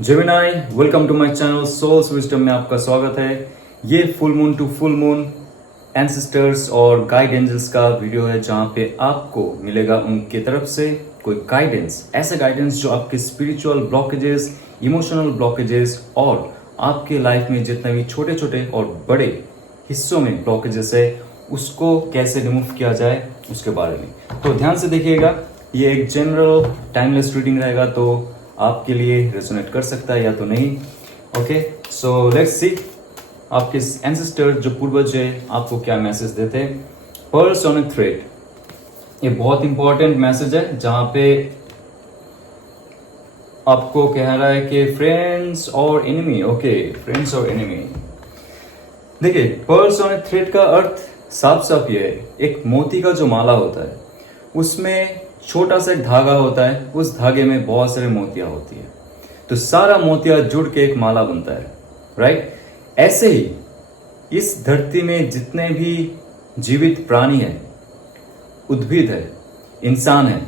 Gemini, welcome to my channel souls wisdom में आपका स्वागत है। ये full moon to full moon ancestors और गाइड एंजल्स का वीडियो है जहां पे आपको मिलेगा उनके तरफ से कोई गाइडेंस, ऐसा गाइडेंस जो आपके स्पिरिचुअल ब्लॉकेजेस, इमोशनल ब्लॉकेजेस और आपके लाइफ में जितने भी छोटे छोटे और बड़े हिस्सों में ब्लॉकेजेस है उसको कैसे रिमूव किया जाए उसके बारे में। तो ध्यान से देखिएगा, ये एक जनरल टाइमलेस रीडिंग रहेगा तो आपके लिए रेजोनेट कर सकता है या तो नहीं। ओके, सो लेट्स सी आपके एंसेस्टर जो पूर्वज है आपको क्या मैसेज देते हैं। पर्ल्स ऑन ए थ्रेड, ये बहुत इंपॉर्टेंट मैसेज है जहां पे आपको कह रहा है कि फ्रेंड्स और एनिमी। ओके, फ्रेंड्स और एनिमी। देखिए, पर्ल्स ऑन ए थ्रेड का अर्थ साफ साफ ये है, एक मोती का जो माला होता है उसमें छोटा सा एक धागा होता है, उस धागे में बहुत सारे मोतियां होती है, तो सारा मोतिया जुड़ के एक माला बनता है, राइट। ऐसे ही इस धरती में जितने भी जीवित प्राणी है, उद्भिद है, इंसान है,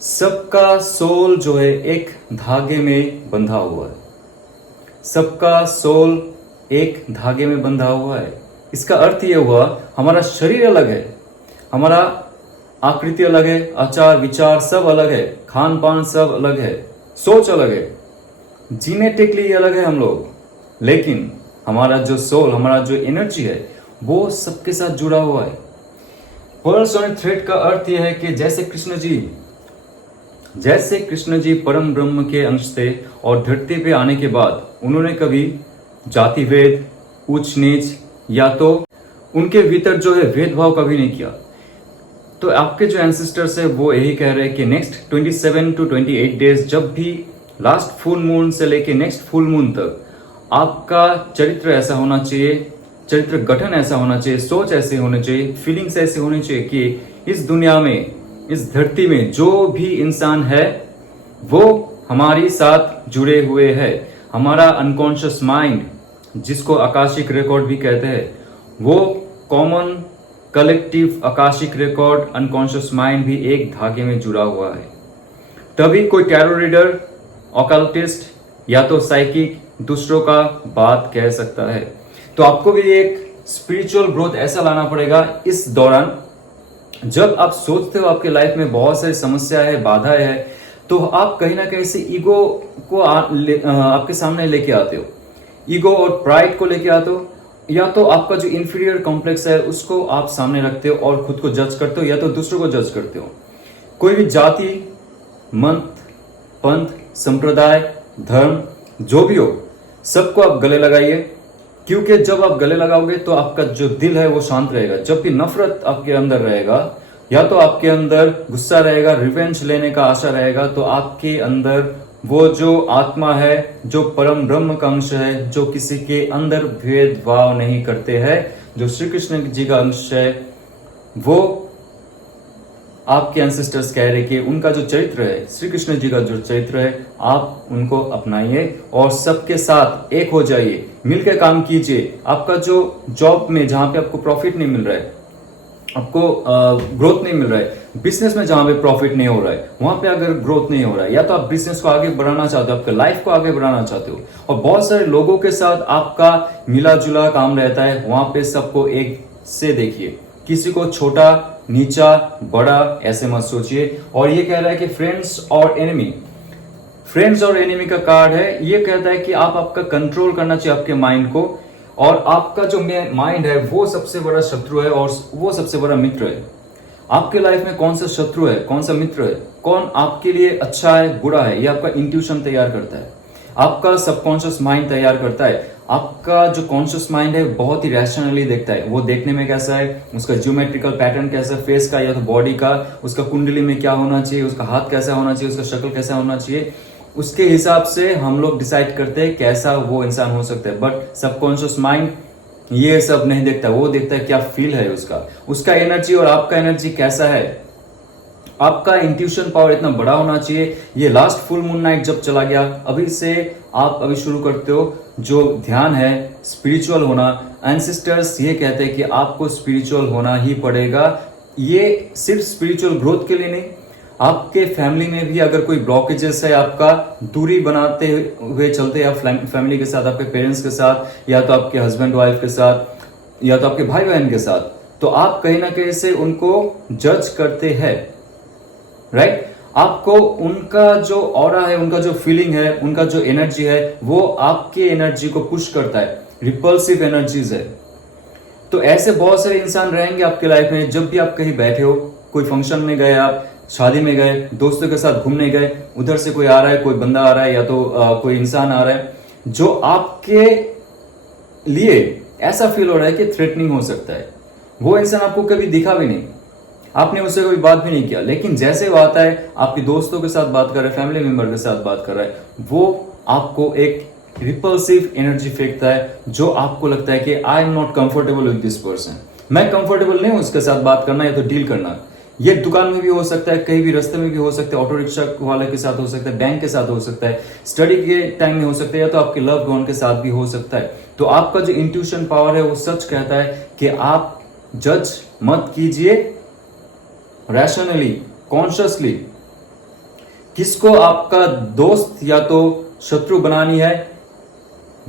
सबका सोल जो है एक धागे में बंधा हुआ है। सबका सोल एक धागे में बंधा हुआ है। इसका अर्थ यह हुआ, हमारा शरीर अलग है, हमारा आकृति अलग है, आचार विचार सब अलग है, खान पान सब अलग है, सोच अलग है, जीनेटिकली अलग है हम लोग, लेकिन हमारा जो सोल, हमारा जो एनर्जी है वो सबके साथ जुड़ा हुआ है। पर्ल्स ऑन ए थ्रेड का अर्थ यह है कि जैसे कृष्ण जी परम ब्रह्म के अंश थे और धरती पे आने के बाद उन्होंने कभी जाति भेद, ऊंच नीच या तो उनके भीतर जो है भेदभाव कभी नहीं किया। तो आपके जो एंसेस्टर्स है वो यही कह रहे हैं कि नेक्स्ट 27 to 28 डेज, जब भी लास्ट फुल मून से लेके नेक्स्ट फुल मून तक आपका चरित्र ऐसा होना चाहिए, चरित्र गठन ऐसा होना चाहिए, सोच ऐसे होनी चाहिए, फीलिंग्स ऐसे होनी चाहिए कि इस दुनिया में, इस धरती में जो भी इंसान है वो हमारी साथ जुड़े हुए है। हमारा अनकॉन्शियस माइंड, जिसको आकाशिक रिकॉर्ड भी कहते हैं, वो common collective Akashic record unconscious mind भी एक धागे में जुड़ा हुआ है। तभी कोई टैरो रीडर, ऑकल्टिस्ट या तो साइकिक दूसरों का बात कह सकता है। तो आपको भी एक स्पिरिचुअल ग्रोथ ऐसा लाना पड़ेगा इस दौरान, जब आप सोचते हो आपके लाइफ में बहुत सारी समस्या है, बाधा है, तो आप कहीं ना कहीं से ईगो को आपके सामने लेके आते हो, ईगो और प्राइड को लेके आते हो, या तो आपका जो इंफीरियर कॉम्प्लेक्स है उसको आप सामने रखते हो और खुद को जज करते हो, या तो दूसरों को जज करते हो। कोई भी जाति, मत, पंथ, संप्रदाय, धर्म जो भी हो, सबको आप गले लगाइए, क्योंकि जब आप गले लगाओगे तो आपका जो दिल है वो शांत रहेगा। जब भी नफरत आपके अंदर रहेगा या तो आपके अंदर गुस्सा रहेगा, रिवेंज लेने का आशा रहेगा, तो आपके अंदर वो जो आत्मा है, जो परम ब्रह्म का अंश है, जो किसी के अंदर भेदभाव नहीं करते हैं, जो श्री कृष्ण जी का अंश है, वो आपके एंसेस्टर्स कह रहे कि उनका जो चरित्र है, श्री कृष्ण जी का जो चरित्र है, आप उनको अपनाइए और सबके साथ एक हो जाइए, मिलकर काम कीजिए। आपका जो जॉब में जहां पे आपको प्रॉफिट नहीं मिल रहा है, आपको ग्रोथ नहीं मिल रहा है, बिजनेस में जहां पे प्रॉफिट नहीं हो रहा है, वहां पे अगर ग्रोथ नहीं हो रहा है, या तो आप बिजनेस को आगे बढ़ाना चाहते हो, आपके लाइफ को आगे बढ़ाना चाहते हो और बहुत सारे लोगों के साथ आपका मिला जुला काम रहता है, वहां पे सबको एक से देखिए, किसी को छोटा, नीचा, बड़ा ऐसे मत सोचिए। और ये कह रहा है कि फ्रेंड्स और एनिमी का कार्ड है, ये कहता है कि आप आपका कंट्रोल करना चाहिए आपके माइंड को, और आपका जो माइंड है वो सबसे बड़ा शत्रु है और वो सबसे बड़ा मित्र है। आपके लाइफ में कौन सा शत्रु है, कौन सा मित्र है, कौन आपके लिए अच्छा है, बुरा है, ये आपका इंट्यूशन तैयार करता है, आपका सबकॉन्शियस माइंड तैयार करता है। आपका जो कॉन्शियस माइंड है बहुत ही रैशनली देखता है, वो देखने में कैसा है, उसका ज्योमेट्रिकल पैटर्न कैसा है, फेस का या तो बॉडी का, उसका कुंडली में क्या होना चाहिए, उसका हाथ कैसा होना चाहिए, उसका शक्ल कैसा होना चाहिए, उसके हिसाब से हम लोग डिसाइड करते हैं कैसा वो इंसान हो सकता है। बट सबकॉन्शियस माइंड ये सब नहीं देखता, वो देखता है क्या फील है उसका एनर्जी और आपका एनर्जी कैसा है। आपका इंट्यूशन पावर इतना बड़ा होना चाहिए। ये लास्ट फुल मून नाइट जब चला गया, अभी से आप अभी शुरू करते हो जो ध्यान है, स्पिरिचुअल होना। एंसेस्टर्स ये कहते हैं कि आपको स्पिरिचुअल होना ही पड़ेगा। ये सिर्फ स्पिरिचुअल ग्रोथ के लिए नहीं, आपके फैमिली में भी अगर कोई ब्लॉकेजेस है, आपका दूरी बनाते हुए चलते हैं फैमिली के साथ, आपके पेरेंट्स के साथ, या तो आपके हस्बैंड वाइफ के साथ, या तो आपके भाई बहन के साथ, तो आप कहीं ना कहीं से उनको जज करते हैं, राइट? आपको उनका जो ऑरा है, उनका जो फीलिंग है, उनका जो एनर्जी है, वो आपके एनर्जी को पुश करता है, रिपल्सिव एनर्जीज है। तो ऐसे बहुत सारे इंसान रहेंगे आपके लाइफ में। जब भी आप कहीं बैठे हो, कोई फंक्शन में गए, आप शादी में गए, दोस्तों के साथ घूमने गए, उधर से कोई आ रहा है, कोई बंदा आ रहा है, या तो कोई इंसान आ रहा है जो आपके लिए ऐसा फील हो रहा है कि थ्रेटनिंग हो सकता है। वो इंसान आपको कभी दिखा भी नहीं, आपने उससे कोई बात भी नहीं किया, लेकिन जैसे वो आता है, आपके दोस्तों के साथ बात कर रहा है, फैमिली मेंबर के साथ बात कर रहा है, वो आपको एक रिपल्सिव एनर्जी फेंकता है, जो आपको लगता है कि I am not comfortable with this person, मैं कंफर्टेबल नहीं हूं उसके साथ बात करना या तो डील करना। ये दुकान में भी हो सकता है, कहीं भी रास्ते में भी हो सकता है, ऑटो रिक्शा वाले के साथ हो सकता है, बैंक के साथ हो सकता है, स्टडी के टाइम में हो सकता है, या तो आपके लव वन के साथ भी हो सकता है। तो आपका जो इंट्यूशन पावर है वो सच कहता है कि आप जज मत कीजिए, रैशनली, कॉन्शियसली किसको आपका दोस्त या तो शत्रु बनानी है,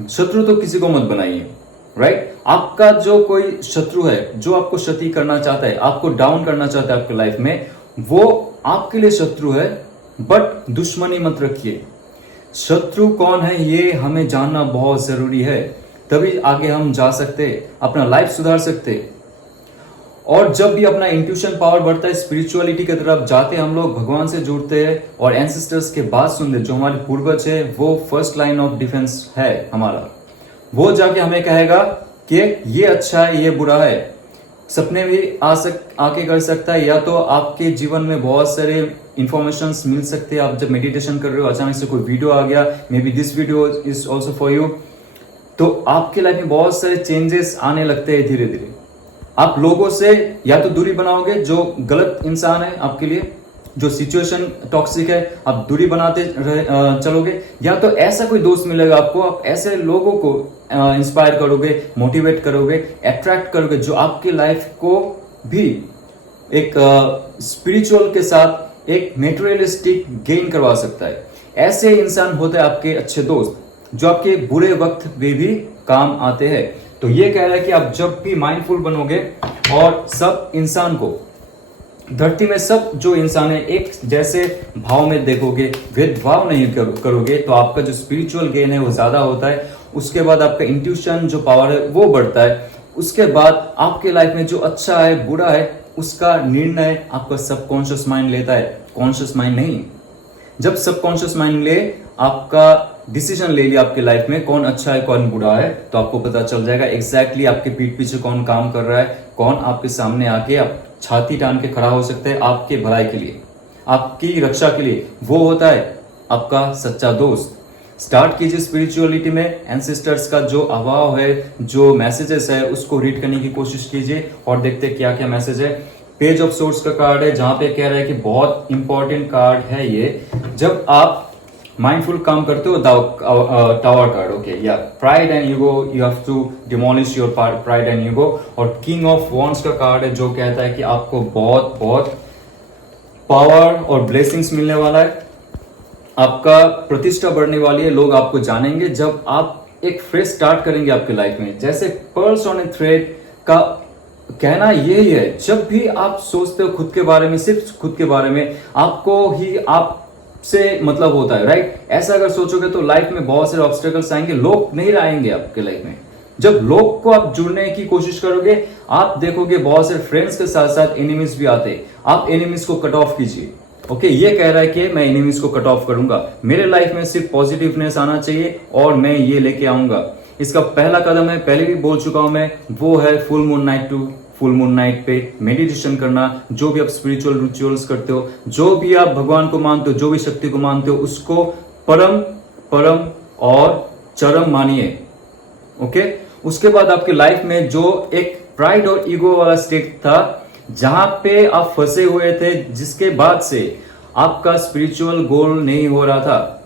शत्रु तो किसी को मत बनाइए, राइट? आपका जो कोई शत्रु है, जो आपको क्षति करना चाहता है, आपको डाउन करना चाहता है आपके लाइफ में, वो आपके लिए शत्रु है, बट दुश्मनी मत रखिए। शत्रु कौन है ये हमें जानना बहुत जरूरी है, तभी आगे हम जा सकते, अपना लाइफ सुधार सकते। और जब भी अपना इंट्यूशन पावर बढ़ता है, स्पिरिचुअलिटी की तरफ जाते हम लोग, भगवान से जुड़ते हैं और एंसेस्टर्स के बात सुनते, जो हमारे पूर्वज है, वो फर्स्ट लाइन ऑफ डिफेंस है हमारा। वो जाके हमें कहेगा कि ये अच्छा है, ये बुरा है, सपने भी आके कर सकता है, या तो आपके जीवन में बहुत सारे इंफॉर्मेशंस मिल सकते हैं। आप जब मेडिटेशन कर रहे हो, अचानक से कोई वीडियो आ गया, may be this video is also for you, तो आपके लाइफ में बहुत सारे चेंजेस आने लगते हैं धीरे धीरे। आप लोगों से या तो दूरी बनाओगे, जो गलत इंसान है आपके लिए, जो सिचुएशन टॉक्सिक है, आप दूरी बनाते चलोगे, या तो ऐसा कोई दोस्त मिलेगा आपको, आप ऐसे लोगों को इंस्पायर करोगे, मोटिवेट करोगे, अट्रैक्ट करोगे, जो आपके लाइफ को भी एक स्पिरिचुअल के साथ एक मेटेरियलिस्टिक गेन करवा सकता है। ऐसे इंसान होते हैं आपके अच्छे दोस्त, जो आपके बुरे वक्त में भी काम आते हैं। तो ये कह रहा है कि आप जब भी माइंडफुल बनोगे और सब इंसान को, धरती में सब जो इंसान है, एक जैसे भाव में देखोगे, भेदभाव नहीं करोगे, तो आपका जो स्पिरिचुअल गेन है वो ज्यादा होता है। उसके बाद आपका इंट्यूशन जो पावर है वो बढ़ता है। उसके बाद आपके लाइफ में जो अच्छा है, बुरा है, उसका निर्णय आपका सबकॉन्शियस माइंड लेता है, कॉन्शियस माइंड नहीं। जब सबकॉन्शियस माइंड ले आपका डिसीजन ले लिया आपके लाइफ में, कौन अच्छा है, कौन बुरा है, तो आपको पता चल जाएगा एग्जैक्टली आपके पीठ पीछे कौन काम कर रहा है, कौन आपके सामने आके आप छाती तान के खड़ा हो सकते हैं आपके भलाई के लिए, आपकी रक्षा के लिए। वो होता है आपका सच्चा दोस्त। स्टार्ट कीजिए स्पिरिचुअलिटी में, एंसेस्टर्स का जो अभाव है, जो मैसेजेस है, उसको रीड करने की कोशिश कीजिए और देखते हैं क्या क्या मैसेज है। पेज ऑफ सोर्स का कार्ड है, जहां पे कह रहा है कि बहुत इंपॉर्टेंट कार्ड है ये। जब आप माइंडफुल काम करते हो, टावर कार्ड, ओके, या pride and ego, you have to demolish your pride and ego. और किंग ऑफ वॉन्ड्स का कार्ड है, जो कहता है कि आपको बहुत बहुत पावर और ब्लेसिंग्स मिलने वाला है, आपका प्रतिष्ठा बढ़ने वाली है, लोग आपको जानेंगे जब आप एक फ्रेश स्टार्ट करेंगे आपके लाइफ में। जैसे पर्ल्स ऑन ए थ्रेड का कहना यही है, जब भी आप सोचते हो खुद के बारे में, सिर्फ खुद के बारे में, आपको ही आप से मतलब होता है, राइट? ऐसा अगर सोचोगे तो लाइफ में बहुत सारे ऑब्स्टेकल्स आएंगे, लोग नहीं आएंगे आपके लाइफ में। जब लोग को आप जुड़ने की कोशिश करोगे, आप देखोगे बहुत सारे फ्रेंड्स के साथ साथ एनिमीज भी आते हैं। आप एनिमीज को कट ऑफ कीजिए, ओके? ये कह रहा है कि मैं एनिमीज को कट ऑफ करूंगा, मेरे लाइफ में सिर्फ पॉजिटिवनेस आना चाहिए और मैं ये लेके आऊंगा। इसका पहला कदम है, पहले भी बोल चुका हूं मैं, वो है full moon night to full moon night पे मेडिटेशन करना। जो भी आप स्पिरिचुअल रिचुअल्स करते हो, जो भी आप भगवान को मानते हो, जो भी शक्ति को मानते हो, उसको परम परम और चरम मानिए, ओके? उसके बाद आपके लाइफ में जो एक प्राइड और ईगो वाला स्टेट था, जहां पे आप फंसे हुए थे, जिसके बाद से आपका स्पिरिचुअल गोल नहीं हो रहा था।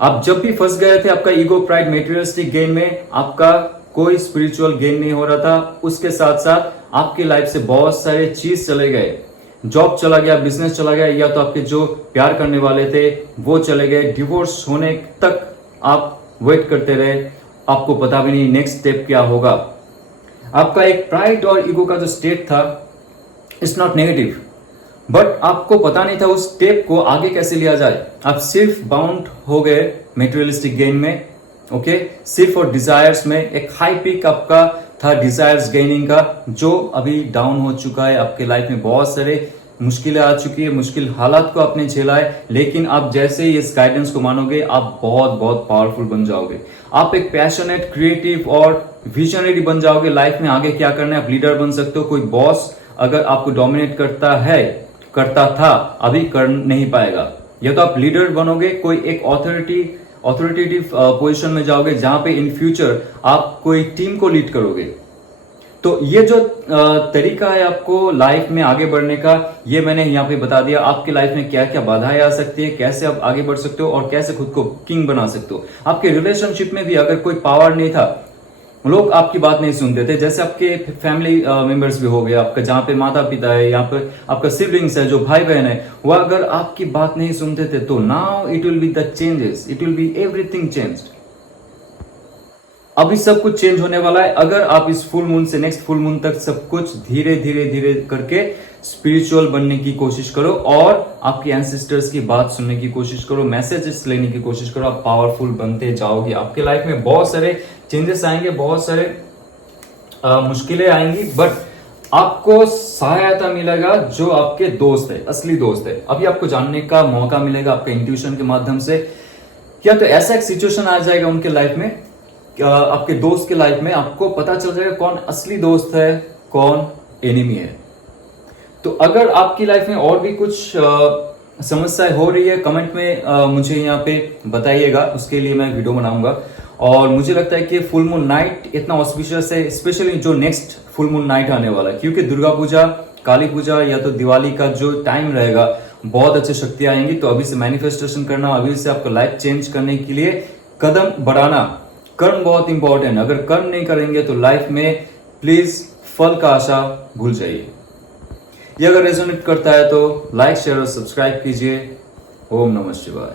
आप जब भी फंस गए थे आपका ईगो, प्राइड, मेटेरियलिस्टिक गेन में, आपका कोई स्पिरिचुअल गेन नहीं हो रहा था। उसके साथ साथ आपकी लाइफ से बहुत सारे चीज चले गए, जॉब चला गया, बिजनेस चला गया, या तो आपके जो प्यार करने वाले थे वो चले गए, डिवोर्स होने तक आप वेट करते रहे, आपको पता भी नहीं नेक्स्ट स्टेप क्या होगा। आपका एक प्राइड और ईगो का जो स्टेट था, इट्स नॉट नेगेटिव, बट आपको पता नहीं था उस स्टेप को आगे कैसे लिया जाए। आप सिर्फ बाउंड हो गए मेटेरियलिस्टिक गेन में, ओके, सिर्फ और डिजायर्स में। एक हाई पीक आपका था डिजायर्स गेनिंग का, जो अभी डाउन हो चुका है। आपके लाइफ में बहुत सारे मुश्किलें आ चुकी है, मुश्किल हालात को आपने झेला है, लेकिन आप जैसे ही इस गाइडेंस को मानोगे, आप बहुत बहुत पावरफुल बन जाओगे। आप एक पैशनेट, क्रिएटिव और विजनरी बन जाओगे। लाइफ में आगे क्या करना है, आप लीडर बन सकते हो। कोई बॉस अगर आपको डोमिनेट करता था, अभी कर नहीं पाएगा। या तो आप लीडर बनोगे, कोई एक ऑथोरिटेटिव पोजीशन में जाओगे, जहां पे इन फ्यूचर आप कोई टीम को लीड करोगे। तो ये जो तरीका है आपको लाइफ में आगे बढ़ने का, ये मैंने यहाँ पे बता दिया। आपकी लाइफ में क्या क्या बाधाएं आ सकती है, कैसे आप आगे बढ़ सकते हो और कैसे खुद को किंग बना सकते हो। आपके रिलेशनशिप में भी अगर कोई पावर नहीं था, लोग आपकी बात नहीं सुनते थे, जैसे आपके फैमिली मेंबर्स भी हो गए, आपका जहां पे माता पिता है, यहाँ पर आपका सिबलिंग्स है, जो भाई बहन है, वह अगर आपकी बात नहीं सुनते थे, तो now it will be the changes, it will be everything changed. अभी सब कुछ चेंज होने वाला है। अगर आप इस फुल मून से नेक्स्ट फुल मून तक सब कुछ धीरे धीरे धीरे करके स्पिरिचुअल बनने की कोशिश करो और आपके एंसेस्टर्स की बात सुनने की कोशिश करो, मैसेजेस लेने की कोशिश करो, आप पावरफुल बनते जाओगे। आपके लाइफ में बहुत सारे चेंजेस आएंगे, बहुत सारे मुश्किलें आएंगी, बट आपको सहायता मिलेगा जो आपके दोस्त है, असली दोस्त है। अभी आपको जानने का मौका मिलेगा आपके इंट्यूशन के माध्यम से। क्या तो ऐसा एक सिचुएशन आ जाएगा उनके लाइफ में, आपके दोस्त के लाइफ में, आपको पता चल जाएगा कौन असली दोस्त है, कौन एनिमी है। तो अगर आपकी लाइफ में और भी कुछ समस्याएं हो रही है, कमेंट में मुझे यहाँ पे बताइएगा, उसके लिए मैं वीडियो बनाऊंगा। और मुझे लगता है कि फुल मून नाइट इतना ऑस्पिशियस है, स्पेशली जो नेक्स्ट फुल मून नाइट आने वाला है, क्योंकि दुर्गा पूजा, काली पूजा या तो दिवाली का जो टाइम रहेगा, बहुत अच्छी शक्तियां आएंगी। तो अभी से मैनिफेस्टेशन करना, अभी से आपका लाइफ चेंज करने के लिए कदम बढ़ाना, कर्म बहुत इंपॉर्टेंट है। अगर कर्म नहीं करेंगे तो लाइफ में प्लीज फल का आशा भूल जाइए। ये अगर रेजोनेट करता है तो लाइक, शेयर और सब्सक्राइब कीजिए। ओम नमः शिवाय।